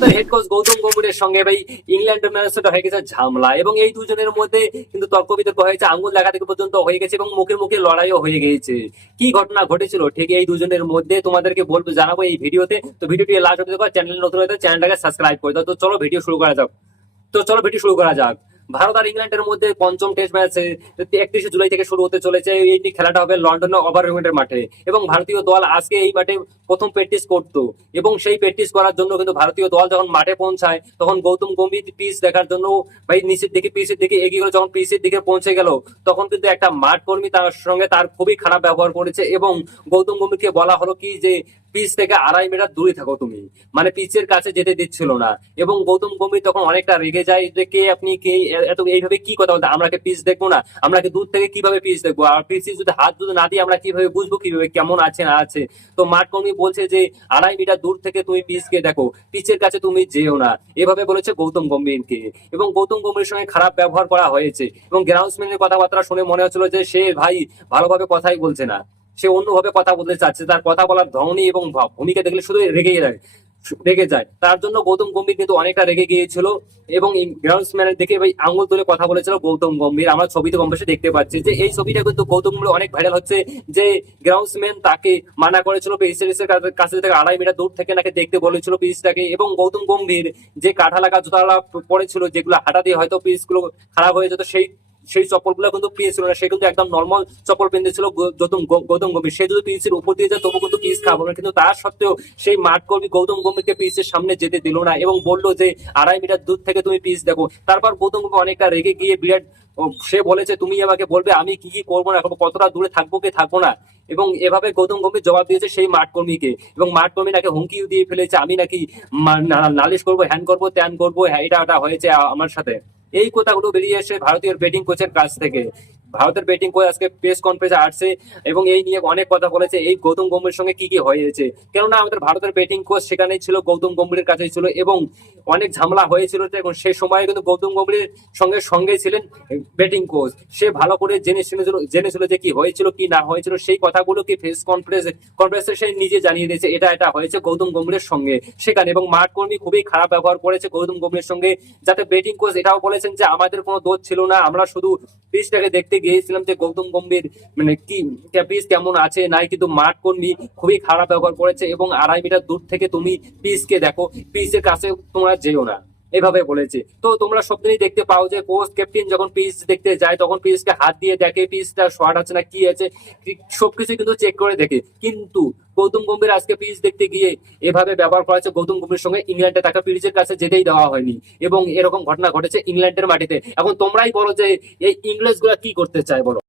ভারতের head coach Gautam গম্ভীরের সঙ্গে ভাই ইংল্যান্ডের ম্যানেজার হয়ে গেছে ঝামেলা, এবং এই দুজনের মধ্যে কিন্তু তর্ক বিতর্ক হয়েছে, আঙ্গুল দেখা থেকে পর্যন্ত হয়ে গেছে এবং মুখে মুখে লড়াইও হয়ে গিয়েছে। কি ঘটনা ঘটেছিল ঠিক এই দুজনের মধ্যে তোমাদেরকে বলবো, জানাবো এই ভিডিওতে। তো ভিডিওটি লাস্ট অবধি দেখো, চ্যানেল নতুন হয়ে চ্যানেলটাকে সাবস্ক্রাইব করে দাও। তো চলো ভিডিও শুরু করা যাক। ভারত আর ইংল্যান্ডের মধ্যে পঞ্চম টেস্ট ম্যাচ 31শে জুলাই থেকে শুরু হতে চলেছে। এই খেলাটা হবে লন্ডনের ওভারহ্যাম্পটনের মাঠে, এবং ভারতীয় দল আজকে এই মাঠে প্রথম প্র্যাকটিস করতো। এবং সেই প্র্যাকটিস করার জন্য কিন্তু ভারতীয় দল যখন মাঠে পৌঁছায়, তখন গৌতম গম্ভীর পিচ দেখার জন্য ভাই নিচের দিকে পিচের দিকে এগিয়ে গেল। যখন পিচের দিকে পৌঁছে গেল, তখন কিন্তু একটা মাঠ কর্মী তার সঙ্গে তার খুবই খারাপ ব্যবহার করেছে, এবং গৌতম গম্ভীরকে বলা হলো কি যে পিচ থেকে 2.5 মিটার দূরে থাকো তুমি, মানে পিচের কাছে যেতে দিচ্ছিল না। এবং গৌতম গম্ভীর তখন অনেকটা রেগে যায় যে কে আপনি, কে এত এইভাবে কি কথা বলতে, আমরা কি পিচ দেখবো না? আমরা কি দূর থেকে কিভাবে পিচ দেখবো? আর পিচে যদি হাত যদি না দিয়ে আমরা কিভাবে বুঝবো কিভাবে কেমন আছে না আছে? তো মাঠ কর্মী বলছে যে 2.5 মিটার দূর থেকে তুমি পিচকে দেখো, পিচের কাছে তুমি যেও না, এভাবে বলেছে গৌতম গম্ভীরকে। এবং গৌতম গম্ভীরের সঙ্গে খারাপ ব্যবহার করা হয়েছে, এবং গ্রাউন্ডসম্যানের কথাবার্তা শুনে মনে হচ্ছিল যে সে ভাই ভালোভাবে কথাই বলছে না, সে অন্যভাবে কথা বলতে চাচ্ছে। তার কথা বলার ধরনী এবং ভূমিকা দেখলে শুধু রেগে যায়। তার জন্য গৌতম গম্ভীর কিন্তু অনেকটা রেগে গিয়েছিল, এবং গ্রাউন্ডসম্যানের দিকে ভাই আঙুল তুলে কথা বলেছিল গৌতম গম্ভীর। আমরা ছবিতে কম বেশি দেখতে পাচ্ছি যে এই ছবিটা কিন্তু গৌতম গম্ভীর অনেক ভাইরাল হচ্ছে, যে গ্রাউন্ডসম্যান তাকে মানা করেছিল পিচের কাছে থেকে 2.5 মিটার দূর থেকে নাকি দেখতে বলেছিল পিচটাকে। এবং গৌতম গম্ভীর যে কাঠা লাগা জুতা পড়েছিল, যেগুলো হাঁটা দিয়ে হয়তো পিচ গুলো খারাপ হয়ে যেত, সেই সেই চপ্পল গুলো কিন্তু পিচ ছিল না, সে কিন্তু একদম নর্মাল চপ্পল পেন্দেছিল গৌতম গম্ভীর। সে যদি পিচের উপর দিয়ে যায় তবু কিন্তু পিচ খাবো না, কিন্তু তার সত্ত্বেও সেই মাঠ কর্মী গৌতম গম্ভীরকে পিচের সামনে যেতে দিল না, এবং বললো যে 2.5 মিটার দূর থেকে তুমি পিচ দেখো। তারপর গৌতম গম্ভীর অনেকটা রেগে গিয়ে বিরাট সে বলেছে তুমি আমাকে বলবে আমি কি কি করবো না করবো, কতটা দূরে থাকবো কি থাকবো না। এবং এভাবে গৌতম গম্ভীর জবাব দিয়েছে সেই মাঠ কর্মীকে, এবং মাঠ কর্মী নাকি হুমকিও দিয়ে ফেলেছে আমি নাকি নালিশ করবো, হ্যান করবো, ত্যান করবো, হ্যাঁ এটা হয়েছে আমার সাথে। এই কথাগুলো বেরিয়ে এসে ভারতীয় ব্যাটিং কোচের কাছ থেকে। ভারতের ব্যাটিং কোচ আজকে প্রেস কনফারেন্সে আসছে, এবং এই নিয়ে অনেক কথা বলেছে এই গৌতম গম্ভীরের সঙ্গে কি কি হয়েছে। কেননা আমাদের ভারতের ব্যাটিং কোচ সেখানেই ছিল, গৌতম গম্ভীরের কাছেই ছিল, এবং অনেক ঝামেলা হয়েছিল। এবং সেই সময় কিন্তু গৌতম গম্ভীরের সঙ্গে ছিলেন ব্যাটিং কোচ, সে ভালো করে জেনেছিল যে কি হয়েছিল কি না হয়েছিল। সেই কথাগুলো কি প্রেস কনফারেন্সে সে নিজে জানিয়ে দিয়েছে এটা হয়েছে গৌতম গম্ভীরের সঙ্গে সেখানে। এবং মাঠ কর্মী খুবই খারাপ ব্যবহার করেছে গৌতম গম্ভীরের সঙ্গে, যাতে ব্যাটিং কোচ এটাও বলেছেন যে আমাদের কোনো দোষ ছিল না, আমরা শুধু পিচটাকে দেখতে গিয়েছিলাম যে গৌতম গম্ভীর মানে কি পিচ কেমন আছে নাই, কিন্তু মাঠ কর্মী খুবই খারাপ ব্যবহার করেছে, এবং 2.5 মিটার দূর থেকে তুমি পিচকে দেখো, পিচের কাছে তোমরা যেও না, এভাবে বলেছে। তো তোমরা সবদিনই দেখতে পাও যে কোচ ক্যাপ্টেন যখন পিচ দেখতে যায় তখন পিচকে হাত দিয়ে দেখে পিচটা শর্ট আছে না কি আছে, সবকিছু কিন্তু চেক করে দেখে। কিন্তু গৌতম গম্ভীর আজকে পিচ দেখতে গিয়ে এভাবে ব্যবহার করা হয়েছে গৌতম গম্ভীর সঙ্গে, ইংল্যান্ডে তাকে পিচের কাছে যেতেই দেওয়া হয়নি, এবং এরকম ঘটনা ঘটেছে ইংল্যান্ডের মাটিতে। এখন তোমরাই বলো যে এই ইংরেজ গুলা কি করতে চায় বলো।